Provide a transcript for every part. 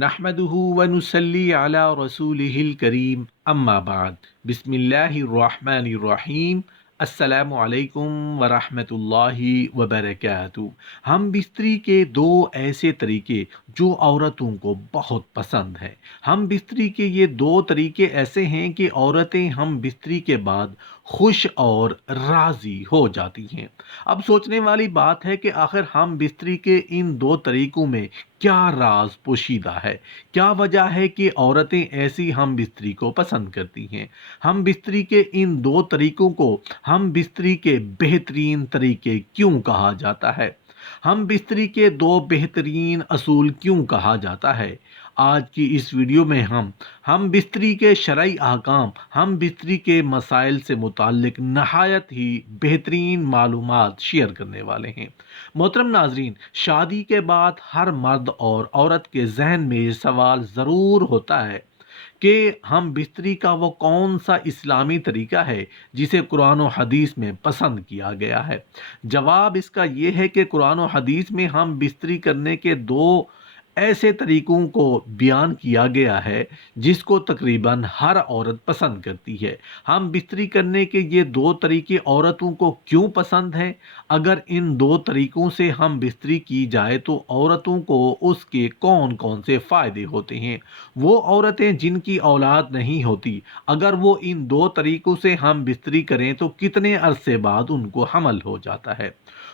نحمده ونصلي على رسوله الكريم اما بعد بسم اللہ الرحمن الرحیم السلام علیکم ورحمۃ اللہ وبرکاتہ۔ ہم بستری کے دو ایسے طریقے جو عورتوں کو بہت پسند ہیں۔ ہم بستری کے یہ دو طریقے ایسے ہیں کہ عورتیں ہم بستری کے بعد خوش اور راضی ہو جاتی ہیں۔ اب سوچنے والی بات ہے کہ آخر ہم بستری کے ان دو طریقوں میں کیا راز پوشیدہ ہے؟ کیا وجہ ہے کہ عورتیں ایسی ہم بستری کو پسند کرتی ہیں؟ ہم بستری کے ان دو طریقوں کو ہم بستری کے بہترین طریقے کیوں کہا جاتا ہے؟ ہم بستری کے دو بہترین اصول کیوں کہا جاتا ہے؟ آج کی اس ویڈیو میں ہم بستری کے شرعی احکام، ہم بستری کے مسائل سے متعلق نہایت ہی بہترین معلومات شیئر کرنے والے ہیں۔ محترم ناظرین، شادی کے بعد ہر مرد اور عورت کے ذہن میں یہ سوال ضرور ہوتا ہے کہ ہم بستری کا وہ کون سا اسلامی طریقہ ہے جسے قرآن و حدیث میں پسند کیا گیا ہے؟ جواب اس کا یہ ہے کہ قرآن و حدیث میں ہم بستری کرنے کے دو ایسے طریقوں کو بیان کیا گیا ہے جس کو تقریباً ہر عورت پسند کرتی ہے۔ ہم بستری کرنے کے یہ دو طریقے عورتوں کو کیوں پسند ہیں؟ اگر ان دو طریقوں سے ہم بستری کی جائے تو عورتوں کو اس کے کون کون سے فائدے ہوتے ہیں؟ وہ عورتیں جن کی اولاد نہیں ہوتی، اگر وہ ان دو طریقوں سے ہم بستری کریں تو کتنے عرصے بعد ان کو حمل ہو جاتا ہے؟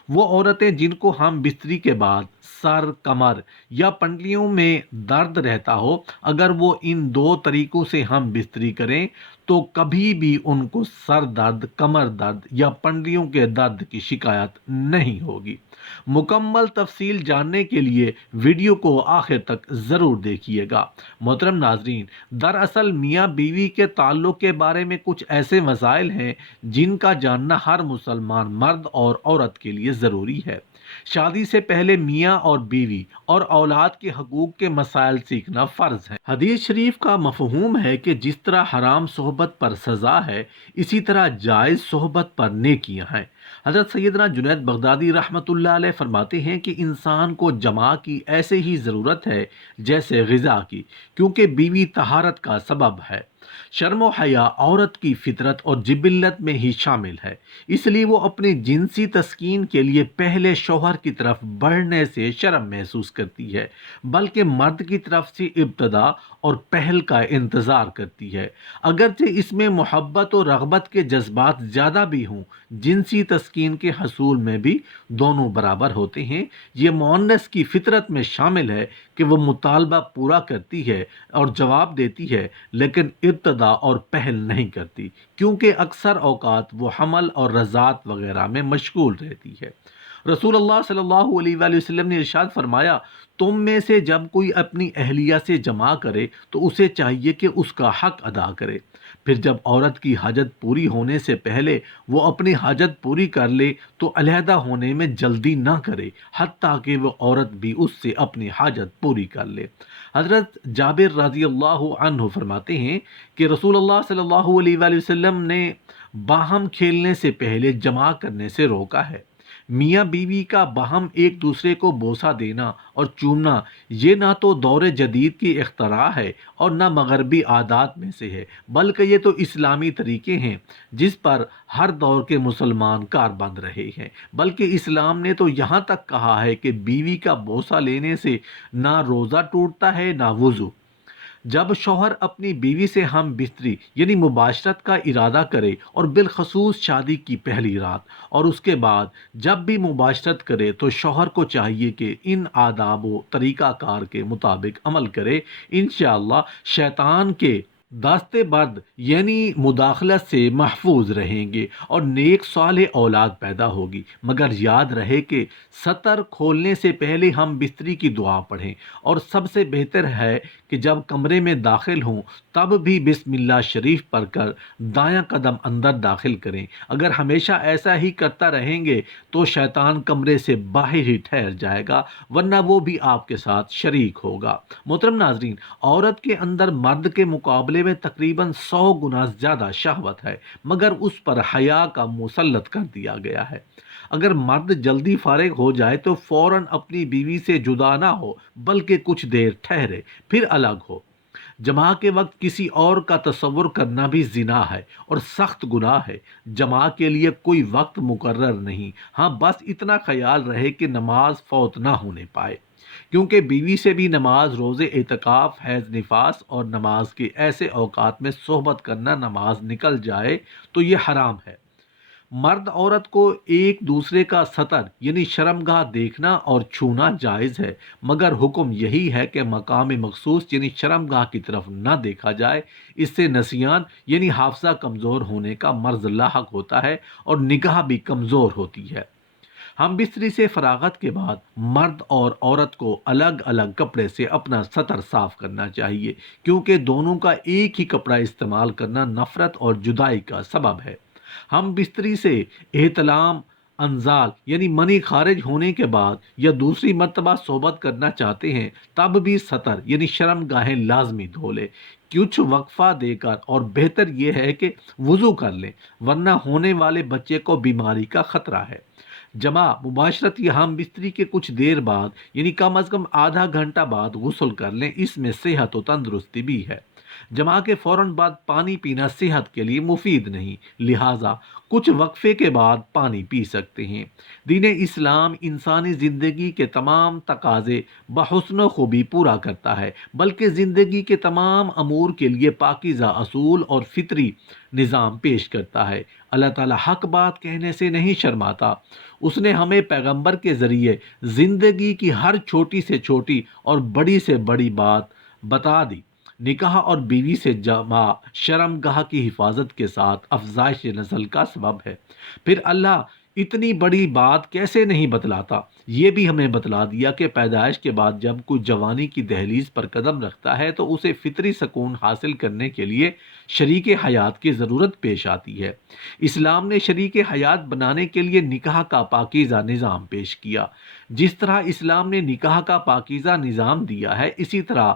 وہ عورتیں جن کو ہم بستری کے بعد سر، کمر یا پنڈلیوں میں درد رہتا ہو، اگر وہ ان دو طریقوں سے ہم بستری کریں تو کبھی بھی ان کو سر درد، کمر درد یا پنڈلیوں کے درد کی شکایت نہیں ہوگی۔ مکمل تفصیل جاننے کے لیے ویڈیو کو آخر تک ضرور دیکھیے گا۔ محترم ناظرین، دراصل میاں بیوی کے تعلق کے بارے میں کچھ ایسے مسائل ہیں جن کا جاننا ہر مسلمان مرد اور عورت کے لیے ضروری ہے۔ شادی سے پہلے میاں اور بیوی اور اولاد کے حقوق کے مسائل سیکھنا فرض ہے۔ حدیث شریف کا مفہوم ہے کہ جس طرح حرام صحبت پر سزا ہے، اسی طرح جائز صحبت پر نیکیاں ہیں۔ حضرت سیدنا جنید بغدادی رحمۃ اللہ علیہ فرماتے ہیں کہ انسان کو جماع کی ایسے ہی ضرورت ہے جیسے غذا کی، کیونکہ بیوی طہارت کا سبب ہے۔ شرم و حیا عورت کی فطرت اور جبلت میں ہی شامل ہے، اس لیے وہ اپنی جنسی تسکین کے لیے پہلے شوہر کی طرف بڑھنے سے شرم محسوس کرتی ہے، بلکہ مرد کی طرف سے ابتدا اور پہل کا انتظار کرتی ہے۔ اگرچہ اس میں محبت و رغبت کے جذبات زیادہ بھی ہوں، جنسی تسکین کے حصول میں بھی دونوں برابر ہوتے ہیں۔ یہ مؤنث کی فطرت میں شامل ہے کہ وہ مطالبہ پورا کرتی ہے اور جواب دیتی ہے، لیکن ابتدا اور پہل نہیں کرتی، کیونکہ اکثر اوقات وہ حمل اور رضاعت وغیرہ میں مشغول رہتی ہے۔ رسول اللہ صلی اللہ علیہ وآلہ وسلم نے ارشاد فرمایا، تم میں سے جب کوئی اپنی اہلیہ سے جماع کرے تو اسے چاہیے کہ اس کا حق ادا کرے، پھر جب عورت کی حاجت پوری ہونے سے پہلے وہ اپنی حاجت پوری کر لے تو علیحدہ ہونے میں جلدی نہ کرے، حتیٰ کہ وہ عورت بھی اس سے اپنی حاجت پوری کر لے۔ حضرت جابر رضی اللہ عنہ فرماتے ہیں کہ رسول اللہ صلی اللہ علیہ وآلہ وسلم نے باہم کھیلنے سے پہلے جماع کرنے سے روکا ہے۔ میاں بیوی کا باہم ایک دوسرے کو بوسہ دینا اور چومنا یہ نہ تو دور جدید کی اختراع ہے اور نہ مغربی عادات میں سے ہے، بلکہ یہ تو اسلامی طریقے ہیں جس پر ہر دور کے مسلمان کاربند رہے ہیں۔ بلکہ اسلام نے تو یہاں تک کہا ہے کہ بیوی کا بوسہ لینے سے نہ روزہ ٹوٹتا ہے نہ وضو۔ جب شوہر اپنی بیوی سے ہم بستری یعنی مباشرت کا ارادہ کرے، اور بالخصوص شادی کی پہلی رات اور اس کے بعد جب بھی مباشرت کرے، تو شوہر کو چاہیے کہ ان آداب و طریقہ کار کے مطابق عمل کرے۔ انشاءاللہ شیطان کے دست برد یعنی مداخلت سے محفوظ رہیں گے اور نیک صالح اولاد پیدا ہوگی۔ مگر یاد رہے کہ ستر کھولنے سے پہلے ہم بستری کی دعا پڑھیں، اور سب سے بہتر ہے کہ جب کمرے میں داخل ہوں تب بھی بسم اللہ شریف پڑھ کر دایاں قدم اندر داخل کریں۔ اگر ہمیشہ ایسا ہی کرتا رہیں گے تو شیطان کمرے سے باہر ہی ٹھہر جائے گا، ورنہ وہ بھی آپ کے ساتھ شریک ہوگا۔ محترم ناظرین، عورت کے اندر مرد کے مقابلے معاملے میں تقریباً 100 گنا زیادہ شہوت ہے، مگر اس پر حیا کا مسلط کر دیا گیا ہے۔ اگر مرد جلدی فارغ ہو جائے تو فوراً اپنی بیوی سے جدا نہ ہو، بلکہ کچھ دیر ٹھہرے پھر الگ ہو۔ جماع کے وقت کسی اور کا تصور کرنا بھی زنا ہے اور سخت گناہ ہے۔ جماع کے لیے کوئی وقت مقرر نہیں، ہاں بس اتنا خیال رہے کہ نماز فوت نہ ہونے پائے، کیونکہ بیوی سے بھی نماز، روزے، اعتکاف، حیض نفاس اور نماز کے ایسے اوقات میں صحبت کرنا نماز نکل جائے تو یہ حرام ہے۔ مرد عورت کو ایک دوسرے کا سطر یعنی شرمگاہ دیکھنا اور چھونا جائز ہے، مگر حکم یہی ہے کہ مقام مخصوص یعنی شرمگاہ کی طرف نہ دیکھا جائے۔ اس سے نسیان یعنی حافظہ کمزور ہونے کا مرض لاحق ہوتا ہے اور نگاہ بھی کمزور ہوتی ہے۔ ہم بستری سے فراغت کے بعد مرد اور عورت کو الگ الگ کپڑے سے اپنا سطر صاف کرنا چاہیے، کیونکہ دونوں کا ایک ہی کپڑا استعمال کرنا نفرت اور جدائی کا سبب ہے۔ ہم بستری سے احتلام انزال یعنی منی خارج ہونے کے بعد یا دوسری مرتبہ صحبت کرنا چاہتے ہیں، تب بھی سطر یعنی شرم گاہیں لازمی دھو لے، کچھ وقفہ دے کر، اور بہتر یہ ہے کہ وضو کر لیں، ورنہ ہونے والے بچے کو بیماری کا خطرہ ہے۔ جماع مباشرت یا ہم بستری کے کچھ دیر بعد یعنی کم از کم آدھا گھنٹہ بعد غسل کر لیں، اس میں صحت و تندرستی بھی ہے۔ جماع کے فوراً بعد پانی پینا صحت کے لیے مفید نہیں، لہٰذا کچھ وقفے کے بعد پانی پی سکتے ہیں۔ دین اسلام انسانی زندگی کے تمام تقاضے بحسن و خوبی پورا کرتا ہے، بلکہ زندگی کے تمام امور کے لیے پاکیزہ اصول اور فطری نظام پیش کرتا ہے۔ اللہ تعالیٰ حق بات کہنے سے نہیں شرماتا۔ اس نے ہمیں پیغمبر کے ذریعے زندگی کی ہر چھوٹی سے چھوٹی اور بڑی سے بڑی بات بتا دی۔ نکاح اور بیوی سے جماع شرمگاہ کی حفاظت کے ساتھ افزائش نسل کا سبب ہے۔ پھر اللہ اتنی بڑی بات کیسے نہیں بتلاتا؟ یہ بھی ہمیں بتلا دیا کہ پیدائش کے بعد جب کوئی جوانی کی دہلیز پر قدم رکھتا ہے تو اسے فطری سکون حاصل کرنے کے لیے شریک حیات کی ضرورت پیش آتی ہے۔ اسلام نے شریک حیات بنانے کے لیے نکاح کا پاکیزہ نظام پیش کیا۔ جس طرح اسلام نے نکاح کا پاکیزہ نظام دیا ہے، اسی طرح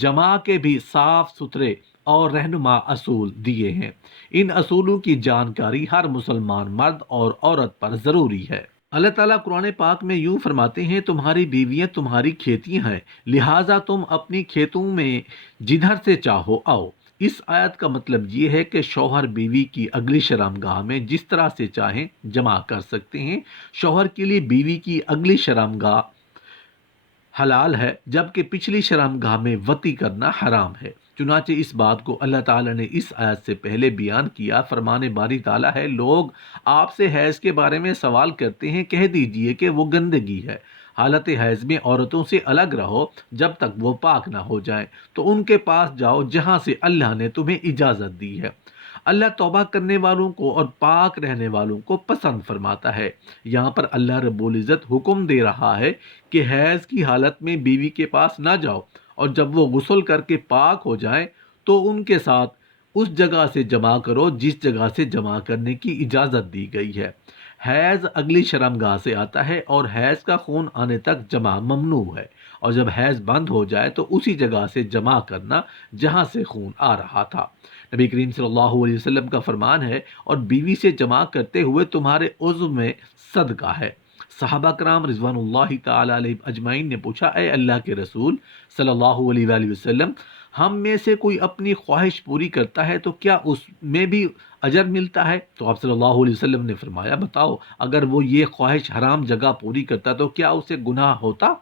جماع کے بھی صاف ستھرے اور رہنما اصول دیے ہیں۔ ان اصولوں کی جانکاری ہر مسلمان مرد اور عورت پر ضروری ہے۔ اللہ تعالیٰ قرآن پاک میں یوں فرماتے ہیں، تمہاری بیویاں تمہاری کھیتیاں ہیں، لہٰذا تم اپنی کھیتوں میں جدھر سے چاہو آؤ۔ اس آیت کا مطلب یہ ہے کہ شوہر بیوی کی اگلی شرمگاہ میں جس طرح سے چاہیں جمع کر سکتے ہیں۔ شوہر کے لیے بیوی کی اگلی شرمگاہ حلال ہے، جبکہ پچھلی شرمگاہ میں وطی کرنا حرام ہے۔ چنانچہ اس بات کو اللہ تعالیٰ نے اس آیت سے پہلے بیان کیا۔ فرمان باری تعالیٰ ہے، لوگ آپ سے حیض کے بارے میں سوال کرتے ہیں، کہہ دیجئے کہ وہ گندگی ہے۔ حالت حیض میں عورتوں سے الگ رہو جب تک وہ پاک نہ ہو جائیں، تو ان کے پاس جاؤ جہاں سے اللہ نے تمہیں اجازت دی ہے۔ اللہ توبہ کرنے والوں کو اور پاک رہنے والوں کو پسند فرماتا ہے۔ یہاں پر اللہ رب العزت حکم دے رہا ہے کہ حیض کی حالت میں بیوی کے پاس نہ جاؤ، اور جب وہ غسل کر کے پاک ہو جائیں تو ان کے ساتھ اس جگہ سے جمع کرو جس جگہ سے جمع کرنے کی اجازت دی گئی ہے۔ حیض اگلی شرمگاہ سے آتا ہے اور حیض کا خون آنے تک جمع ممنوع ہے، اور جب حیض بند ہو جائے تو اسی جگہ سے جمع کرنا جہاں سے خون آ رہا تھا۔ نبی کریم صلی اللہ علیہ وسلم کا فرمان ہے، اور بیوی سے جمع کرتے ہوئے تمہارے عضو میں صدقہ ہے۔ صحابہ کرام رضوان اللہ تعالی علیہ اجمعین نے پوچھا، اے اللہ کے رسول صلی اللہ علیہ وآلہ وسلم، ہم میں سے کوئی اپنی خواہش پوری کرتا ہے تو کیا اس میں بھی اجر ملتا ہے؟ تو آپ صلی اللہ علیہ وسلم نے فرمایا، بتاؤ، اگر وہ یہ خواہش حرام جگہ پوری کرتا تو کیا اسے گناہ ہوتا؟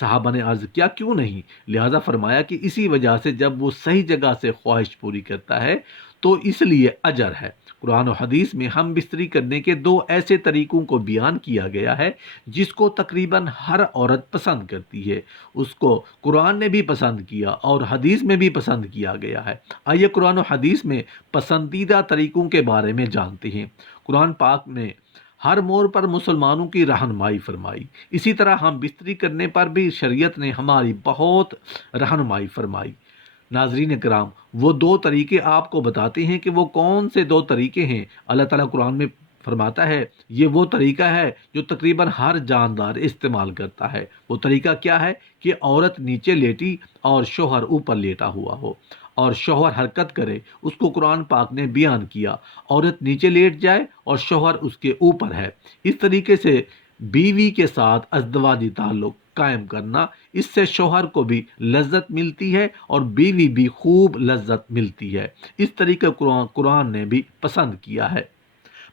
صحابہ نے عرض کیا، کیوں نہیں؟ لہذا فرمایا کہ اسی وجہ سے جب وہ صحیح جگہ سے خواہش پوری کرتا ہے تو اس لیے اجر ہے۔ قرآن و حدیث میں ہم بستری کرنے کے دو ایسے طریقوں کو بیان کیا گیا ہے جس کو تقریباً ہر عورت پسند کرتی ہے۔ اس کو قرآن نے بھی پسند کیا اور حدیث میں بھی پسند کیا گیا ہے۔ آئیے قرآن و حدیث میں پسندیدہ طریقوں کے بارے میں جانتے ہیں۔ قرآن پاک نے ہر موڑ پر مسلمانوں کی رہنمائی فرمائی، اسی طرح ہم بستری کرنے پر بھی شریعت نے ہماری بہت رہنمائی فرمائی۔ ناظرین کرام، وہ دو طریقے آپ کو بتاتے ہیں کہ وہ کون سے دو طریقے ہیں۔ اللہ تعالیٰ قرآن میں فرماتا ہے، یہ وہ طریقہ ہے جو تقریباً ہر جاندار استعمال کرتا ہے۔ وہ طریقہ کیا ہے کہ عورت نیچے لیٹی اور شوہر اوپر لیٹا ہوا ہو۔ اور شوہر حرکت کرے اس کو قرآن پاک نے بیان کیا۔ عورت نیچے لیٹ جائے اور شوہر اس کے اوپر ہے۔ اس طریقے سے بیوی کے ساتھ ازدواجی تعلق قائم کرنا، اس سے شوہر کو بھی لذت ملتی ہے اور بیوی بھی خوب لذت ملتی ہے۔ اس طریقے قرآن نے بھی پسند کیا ہے۔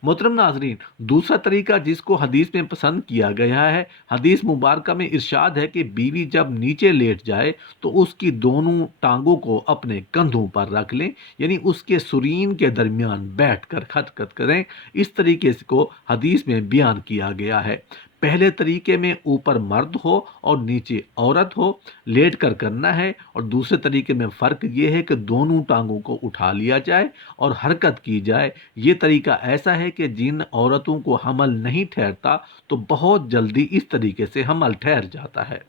محترم ناظرین، دوسرا طریقہ جس کو حدیث میں پسند کیا گیا ہے، حدیث مبارکہ میں ارشاد ہے کہ بیوی جب نیچے لیٹ جائے تو اس کی دونوں ٹانگوں کو اپنے کندھوں پر رکھ لیں، یعنی اس کے سرین کے درمیان بیٹھ کر حرکت کریں۔ اس طریقے کو حدیث میں بیان کیا گیا ہے۔ پہلے طریقے میں اوپر مرد ہو اور نیچے عورت ہو، لیٹ کر کرنا ہے، اور دوسرے طریقے میں فرق یہ ہے کہ دونوں ٹانگوں کو اٹھا لیا جائے اور حرکت کی جائے۔ یہ طریقہ ایسا ہے کہ جن عورتوں کو حمل نہیں ٹھہرتا تو بہت جلدی اس طریقے سے حمل ٹھہر جاتا ہے۔